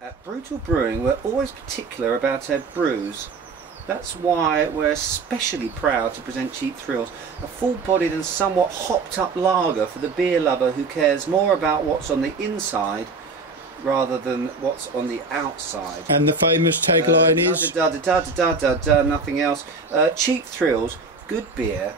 At Brutal Brewing, we're always particular about our brews. That's why we're especially proud to present Cheap Thrills, a full-bodied and somewhat hopped-up lager for the beer lover who cares more about what's on the inside rather than what's on the outside. And the famous tagline is? Nothing else. Cheap Thrills, good beer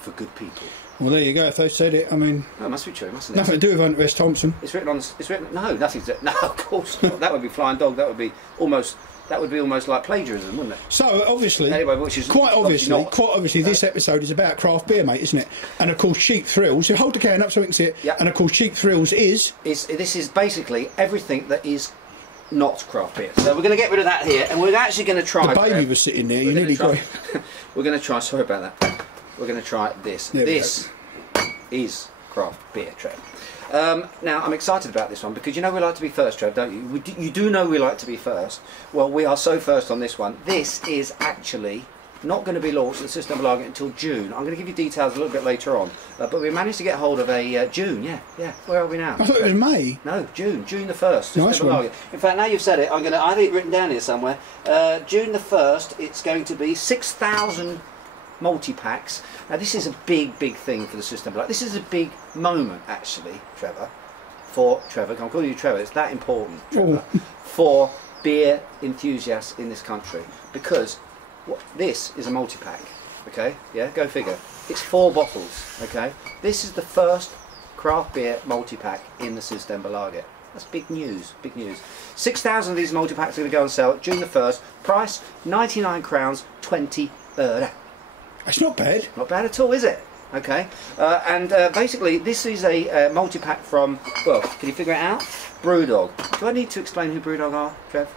for good people. Well, there you go. If they said it, I mean, oh, it must be true, mustn't it? Nothing to do with Hunter S. Thompson. It's written on. It's written. No, nothing to. No, of course not. That would be flying dog. That would be almost. That would be almost like plagiarism, wouldn't it? So obviously, anyway, which is quite obviously, this episode is about craft beer, mate, isn't it? And of course, Cheap Thrills. So hold the can up so we can see it. Yep. And of course, Cheap Thrills is. This is basically everything that is not craft beer. So we're going to get rid of that here, and we're actually going to try. The baby was sitting there. You nearly got it. We're going to try. Sorry about that. We're going to try this. This is craft beer, Trev. Now I'm excited about this one because you know we like to be first, Trev, don't you? You do know we like to be first. Well, we are so first on this one. This is actually not going to be launched at the Systembolaget until June. I'm going to give you details a little bit later on, but we managed to get hold of a June. Yeah. Where are we now? I thought it was May. No, June the 1st. Nice one. In fact, now you've said it, I have it written down here somewhere. June the 1st. It's going to be 6,000 multi-packs. Now this is a big thing for the Systembolaget. This is a big moment actually, Trevor, for Trevor, I'm calling you Trevor, it's that important, Trevor, for beer enthusiasts in this country, because this is a multi-pack, okay, yeah, go figure, it's 4 bottles, okay, this is the first craft beer multi-pack in the Systembolaget. That's big news, big news. 6,000 of these multi-packs are going to go on sale June the 1st, price £99.20. It's not bad. Not bad at all, is it? Okay. And basically, this is a multi-pack from, well, can you figure it out? BrewDog. Do I need to explain who BrewDog are, Trev?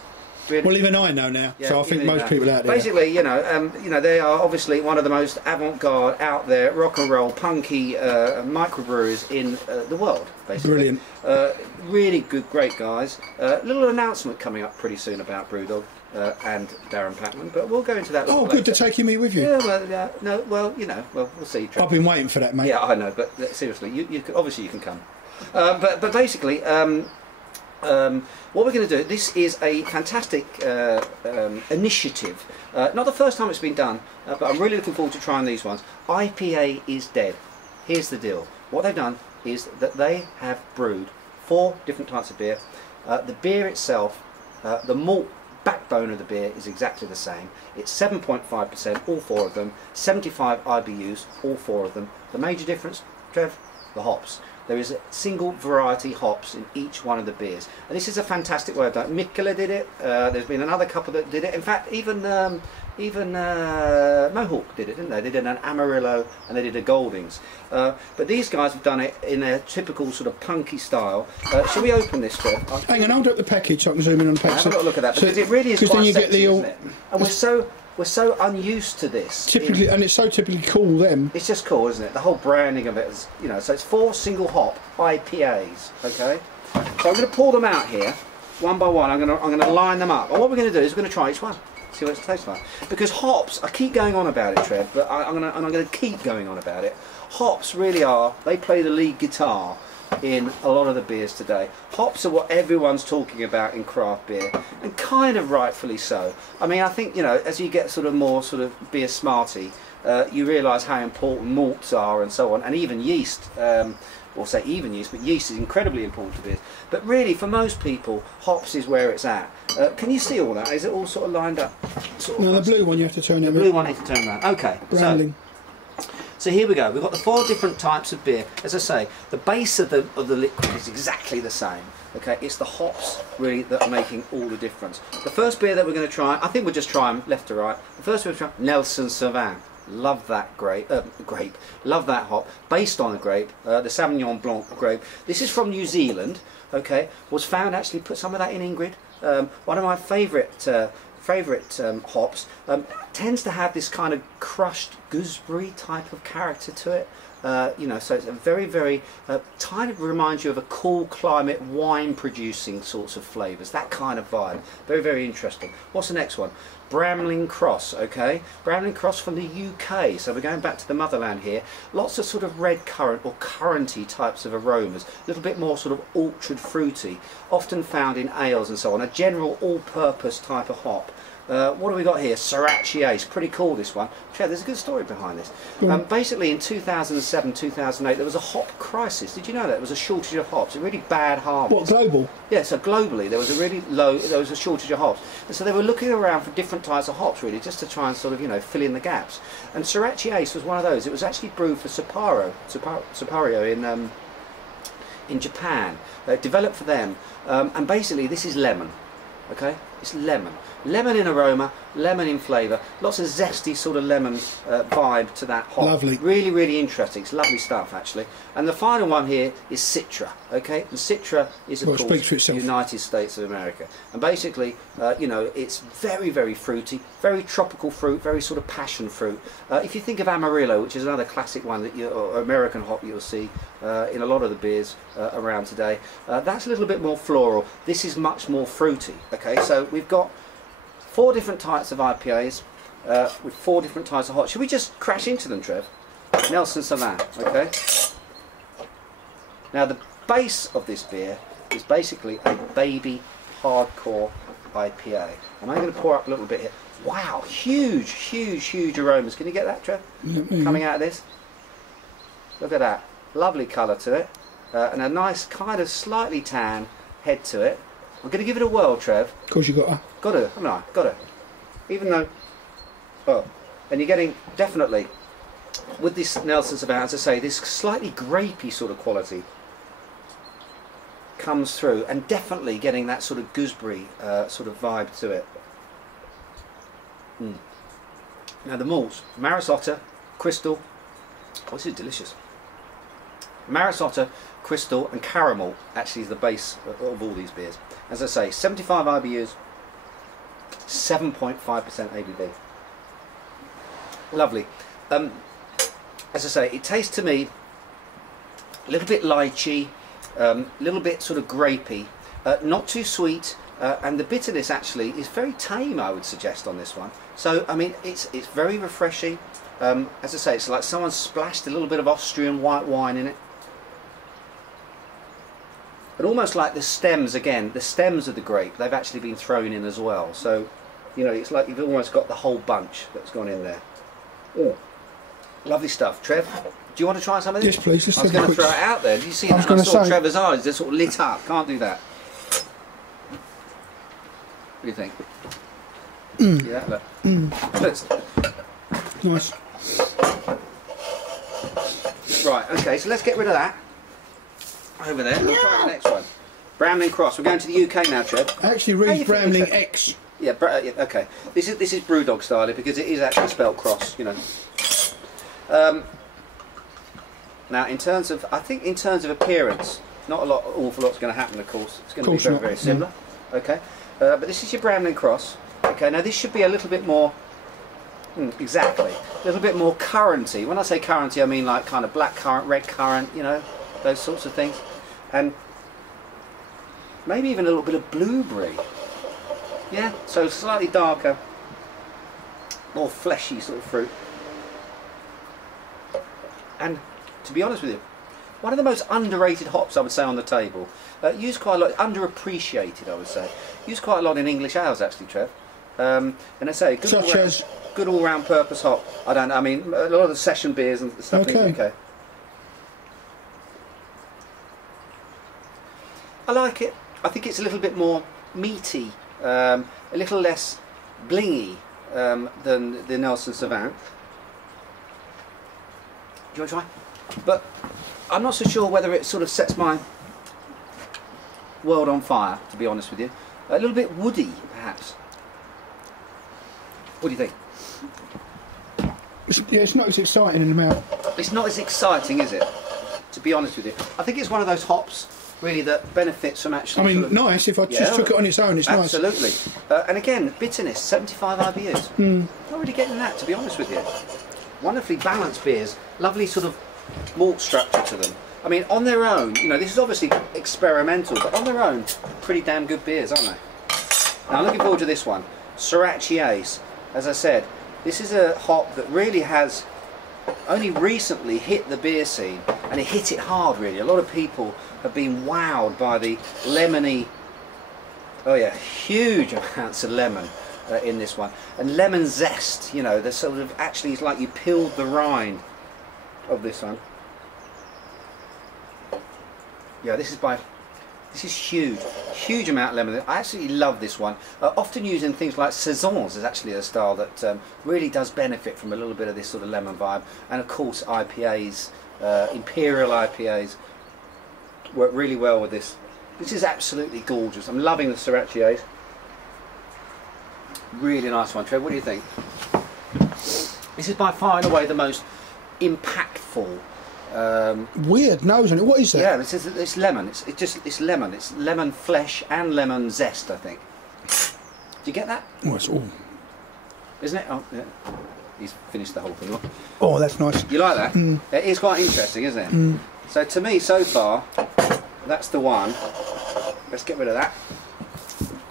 Really? Well, even I know now, yeah, so I think most people out there. Basically, you know, they are obviously one of the most avant-garde, out there, rock and roll, punky microbreweries in the world. Basically, brilliant. Really good, great guys. Little announcement coming up pretty soon about BrewDog. And Darren Patman, but we'll go into that. Oh, good to take me with you. Yeah, well, yeah, no, well, you know, well, we'll see. I've been waiting for that, mate. Yeah, I know, but seriously, you can, obviously you can come. But basically, what we're going to do. This is a fantastic initiative. Not the first time it's been done, but I'm really looking forward to trying these ones. IPA is dead. Here's the deal. What they've done is that they have brewed 4 different types of beer. The beer itself, the malt backbone of the beer is exactly the same. It's 7.5%, all 4 of them, 75 IBUs, all 4 of them. The major difference, Trev, the hops. There is a single variety hops in each one of the beers, and this is a fantastic way of doing it. Mikkeller did it. There's been another couple that did it. In fact, even Mohawk did it, didn't they? They did an Amarillo and they did a Goldings. But these guys have done it in their typical sort of punky style. Shall we open this, Trev? Hang on, hold up the package so I can zoom in on the package. Have a little look at that, because it really is quite then you sexy, get the isn't it? And we're so unused to this. Typically, and it's so typically cool. Them. It's just cool, isn't it? The whole branding of it is, you know. So it's 4 single hop IPAs. Okay. So I'm going to pour them out here, one by one. I'm going to line them up. And what we're going to do is we're going to try each one, see what it tastes like. Because hops, I keep going on about it, Trev, but I'm going to keep going on about it. Hops really are. They play the lead guitar in a lot of the beers today. Hops are what everyone's talking about in craft beer, and kind of rightfully so. I mean, I think, you know, as you get sort of more sort of beer smarty, you realise how important malts are and so on, and even yeast. Or say even yeast, but yeast is incredibly important to beers. But really, for most people, hops is where it's at. Can you see all that? Is it all sort of lined up? No, the blue one you have to turn it. The blue one you have to turn around. Okay. Branding. So here we go. We've got the 4 different types of beer. As I say, the base of the liquid is exactly the same. Okay, it's the hops really that are making all the difference. The first beer that we're going to try, I think we'll just try them left to right. The first we'll try Nelson Sauvin. Love that grape. Love that hop. Based on a grape, the Sauvignon Blanc grape. This is from New Zealand. Okay, was found actually. Put some of that in, Ingrid. One of my favourite hops. Tends to have this kind of crushed gooseberry type of character to it. You know, so it's a very, very kind of reminds you of a cool climate wine producing sorts of flavours, that kind of vibe. Very, very interesting. What's the next one? Bramling Cross, okay? Bramling Cross from the UK, so we're going back to the motherland here. Lots of sort of red currant or curranty types of aromas, a little bit more sort of orchard fruity, often found in ales and so on, a general all-purpose type of hop. What have we got here? Sriracha Ace, pretty cool this one. Check, there's a good story behind this. Basically in 2007, 2008 there was a hop crisis. Did you know that? There was a shortage of hops, a really bad harvest. What, global? Yeah, so globally there was a shortage of hops. And so they were looking around for different types of hops really, just to try and sort of, you know, fill in the gaps. And Sriracha Ace was one of those. It was actually brewed for Sapporo in Japan. Developed for them. And basically this is lemon. Okay? It's lemon. Lemon in aroma, lemon in flavour, lots of zesty sort of lemon vibe to that hop. Lovely. Really, really interesting. It's lovely stuff actually. And the final one here is Citra. Okay, and Citra is of course United States of America. And basically, you know, it's very, very fruity, very tropical fruit, very sort of passion fruit. If you think of Amarillo, which is another classic one that or American hop you'll see in a lot of the beers around today, that's a little bit more floral. This is much more fruity. Okay, so we've got 4 different types of IPAs with 4 different types of hot. Should we just crash into them, Trev? Nelson Sauvin, okay? Now the base of this beer is basically a baby hardcore IPA. And I'm going to pour up a little bit here. Wow, huge, huge, huge aromas. Can you get that, Trev? Coming out of this? Look at that. Lovely colour to it. And a nice kind of slightly tan head to it. I'm going to give it a whirl, Trev. Of course you got to. Got to, haven't I? Got to. Even though, oh, and you're getting definitely with this Nelson Sauvin, as I say, this slightly grapey sort of quality comes through, and definitely getting that sort of gooseberry sort of vibe to it. Now the malts, Maris Otter, Crystal. Oh, this is delicious. Maris Otter, Crystal and Caramel actually is the base of all these beers. As I say, 75 IBUs, 7.5% ABV. Lovely. As I say, it tastes to me a little bit lychee, a little bit sort of grapey, not too sweet, and the bitterness actually is very tame, I would suggest, on this one. So I mean, it's very refreshing. As I say, it's like someone splashed a little bit of Austrian white wine in it. But almost like the stems, again, the stems of the grape, they've actually been thrown in as well. So, you know, it's like you've almost got the whole bunch that's gone in there. Oh, lovely stuff. Trev, do you want to try some of this? Yes, please. I was going to throw it out there. Did you see that? I saw Trevor's eyes. They're sort of lit up. Can't do that. What do you think? Yeah, look. Nice. Right, okay, so let's get rid of that. Over there. Let's try the next one. Bramling Cross. We're going to the UK now, Trev. I actually read Bramling X. Yeah, okay. This is BrewDog style because it is actually spelled cross, you know. Now, in terms of, I think in terms of appearance, not awful lot's going to happen. Of course, it's going to be very, very similar. Okay, but this is your Bramling Cross. Okay, now this should be a little bit more. Exactly, a little bit more curranty. When I say curranty, I mean like kind of black currant, red currant, you know, those sorts of things. And maybe even a little bit of blueberry. Yeah, so slightly darker, more fleshy sort of fruit. And to be honest with you, one of the most underrated hops I would say on the table. Used quite a lot, underappreciated I would say. Used quite a lot in English ales actually, Trev. And I say, good all-round purpose hop. I mean, a lot of the session beers and stuff in the UK. I like it. I think it's a little bit more meaty, a little less blingy than the Nelson Sauvin. Do you want to try? But I'm not so sure whether it sort of sets my world on fire, to be honest with you. A little bit woody, perhaps. What do you think? It's not as exciting in the mouth. It's not as exciting, is it? To be honest with you. I think it's one of those hops really that benefits from actually. I mean, nice. If I just took it on its own, it's nice. Absolutely. And again, bitterness, 75 IBUs. Not really getting that, to be honest with you. Wonderfully balanced beers, lovely sort of malt structure to them. I mean, on their own, you know, this is obviously experimental, but on their own, pretty damn good beers, aren't they? Now, I'm looking forward to this one, Sriracha Ace. As I said, this is a hop that really has only recently hit the beer scene, and it hit it hard, really. A lot of people have been wowed by the lemony, oh yeah, huge amounts of lemon in this one, and lemon zest. You know, there's sort of actually, it's like you peeled the rind of this one. Yeah, this is huge amount of lemon. I absolutely love this one. Often used in things like saisons is actually a style that really does benefit from a little bit of this sort of lemon vibe. And of course, IPAs, imperial IPAs, work really well with this. This is absolutely gorgeous. I'm loving the Sriracha Ace. Really nice one, Trev. What do you think? This is by far and away the most impactful. Weird nose on it. What is that? Yeah, it's lemon. It's lemon. It's lemon flesh and lemon zest, I think. Do you get that? Oh, it's all. Isn't it? Oh, yeah. He's finished the whole thing. Look. Oh, that's nice. You like that? Mm. It is quite interesting, isn't it? Mm. So to me, so far, that's the one. Let's get rid of that.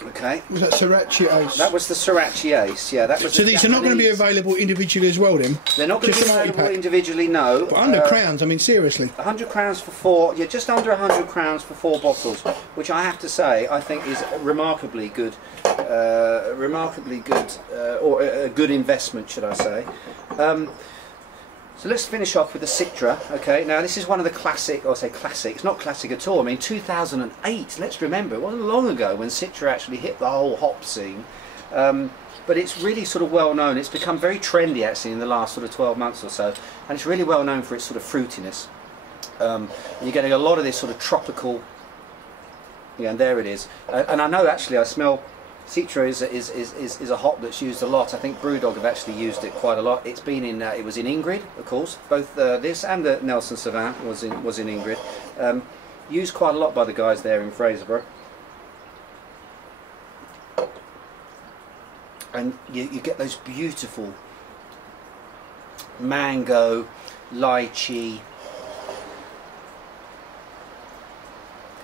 Okay. Was that Sriracha Ace? That was the Sriracha Ace, yeah. That was. So these are not going to be available individually as well, then? They're not going to be available individually, no. But 100 crowns, I mean, seriously. 100 crowns for 4, yeah, just under 100 crowns for 4 bottles, which I have to say, I think is remarkably good, or a good investment, should I say. So let's finish off with the Citra. Okay, now this is one of the classic, or say classic, it's not classic at all. I mean, 2008, let's remember, it wasn't long ago when Citra actually hit the whole hop scene. But it's really sort of well known. It's become very trendy actually in the last sort of 12 months or so, and it's really well known for its sort of fruitiness. And you're getting a lot of this sort of tropical, yeah, and there it is. And I know actually, I smell Citra is a hop that's used a lot. I think BrewDog have actually used it quite a lot. It's been in, it was in Ingrid, of course. Both this and the Nelson Sauvin was in Ingrid. Used quite a lot by the guys there in Fraserburgh. And you get those beautiful mango, lychee,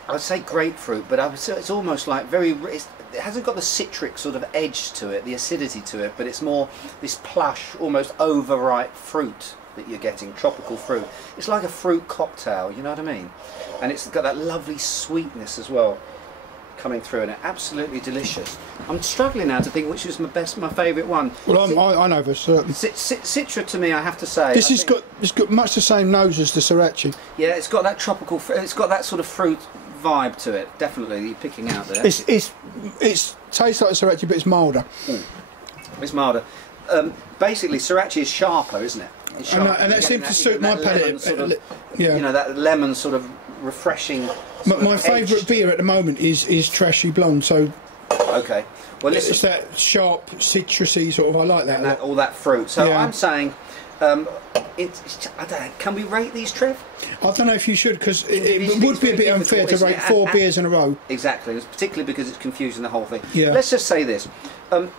I would say grapefruit, but I would say it's almost like it hasn't got the citric sort of edge to it, the acidity to it, but it's more this plush, almost overripe fruit that you're getting, tropical fruit. It's like a fruit cocktail, you know what I mean? And it's got that lovely sweetness as well coming through, and it's absolutely delicious. I'm struggling now to think which is my favourite one. Well, I know for certain. Citra, to me, I have to say, it's got much the same nose as the Sriracha. Yeah, it's got that tropical, it's got that sort of fruit vibe to it, definitely, you're picking out there. It tastes like a Sriracha, but it's milder. It's milder. Basically, Sriracha is sharper, isn't it? It's sharper. And that seems to suit my palate. Yeah. You know, that lemon sort of refreshing. My favourite beer at the moment is Trashy Blonde. So. Okay. Well, listen, it's that sharp, citrusy sort of. I like that. And all that fruit. So yeah. I'm saying. I don't know, can we rate these, Trev? I don't know if you should, because it would be a bit unfair to rate 4 beers in a row. Exactly, particularly because it's confusing the whole thing. Yeah. Let's just say this.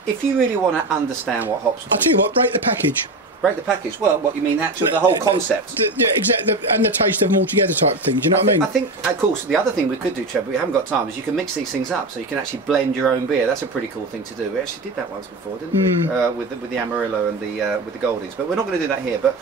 If you really want to understand what hops do... I'll tell you what, rate the package. Rate the package? Well, what you mean, actually, the whole concept? Yeah, exactly, and the taste of them all together type thing, do you know what I mean? I think, of course, the other thing we could do, Trev, but we haven't got time, is you can mix these things up, so you can actually blend your own beer. That's a pretty cool thing to do. We actually did that once before, didn't we? With the Amarillo and with the Goldies, but we're not going to do that here. But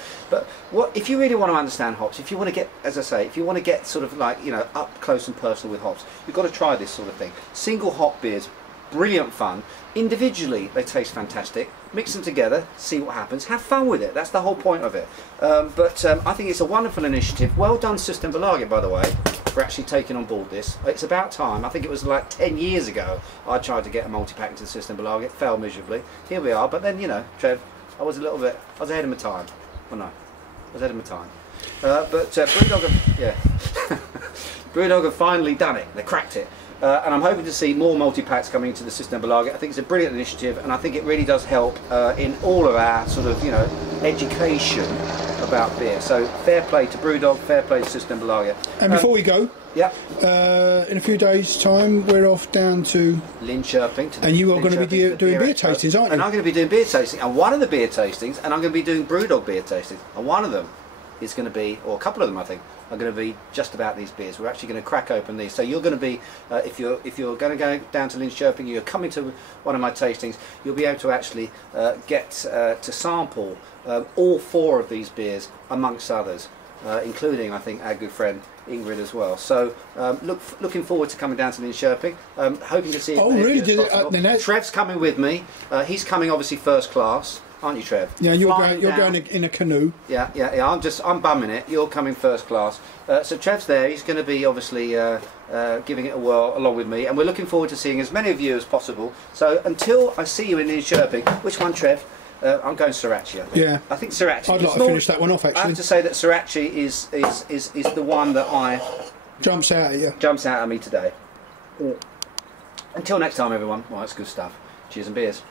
what if you really want to understand hops, if you want to get, as I say, if you want to get sort of like, you know, up close and personal with hops, you've got to try this sort of thing. Single hop beers, brilliant fun. Individually, they taste fantastic. Mix them together, see what happens. Have fun with it. That's the whole point of it. But I think it's a wonderful initiative. Well done, Systembolaget, by the way, for actually taking on board this. It's about time. I think it was like 10 years ago I tried to get a multi-pack into Systembolaget. Failed miserably. Here we are. But then, you know, Trev, I was ahead of my time. Well, no, I was ahead of my time. But BrewDog have finally done it. They cracked it. And I'm hoping to see more multi-packs coming into the Systembolaget. I think it's a brilliant initiative, and I think it really does help in all of our sort of, you know, education about beer. So fair play to BrewDog, fair play to Systembolaget. And before we go, yeah, in a few days' time we're off down to Linköping. And you are going to be doing beer tastings, aren't you? And I'm going to be doing beer tasting, and one of the beer tastings, and I'm going to be doing BrewDog beer tastings, and one of them is going to be, or a couple of them I think, are going to be just about these beers. We're actually going to crack open these. So you're going to be, if you're going to go down to Linköping, you're coming to one of my tastings, you'll be able to actually get to sample all 4 of these beers amongst others, including I think our good friend Ingrid as well. So looking forward to coming down to Linköping. Hoping to see you. Oh, really? Trev's coming with me. He's coming obviously first class. Aren't you, Trev? Yeah, and you're going in a canoe. Yeah. I'm bumming it. You're coming first class. So Trev's there. He's going to be obviously giving it a whirl along with me, and we're looking forward to seeing as many of you as possible. So until I see you in Linköping, which one, Trev? I'm going Sriracha. I think. Yeah. I think Sriracha. I'd like to finish that one off. Actually, I have to say that Sriracha is the one that jumps out at you. Jumps out at me today. Until next time, everyone. Well, that's good stuff. Cheers and beers.